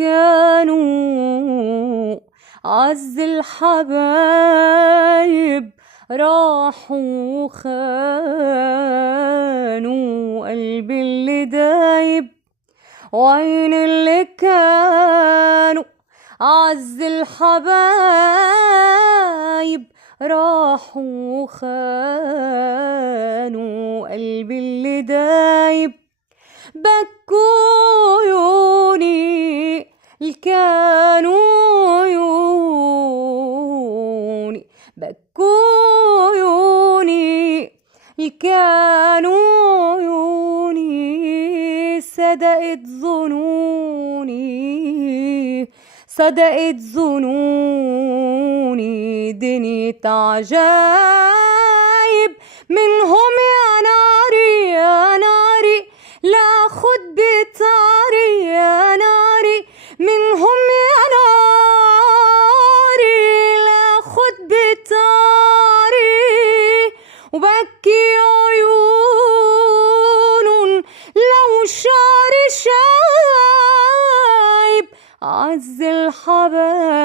كانوا عز الحبايب راحوا خانوا قلبي اللي دايب وعين اللي كانوا عز الحبايب راحوا خانوا قلبي اللي دايب بكوا عيوني كانوا عيوني بكوا عيوني كانوا عيوني صدقت ظنوني دنيا عجايب منهم يا ناري لا خد بطاري يا ناري منهم يا ناري لا خد بطاري وبكي عيون لو شعري شايب عز الحبايب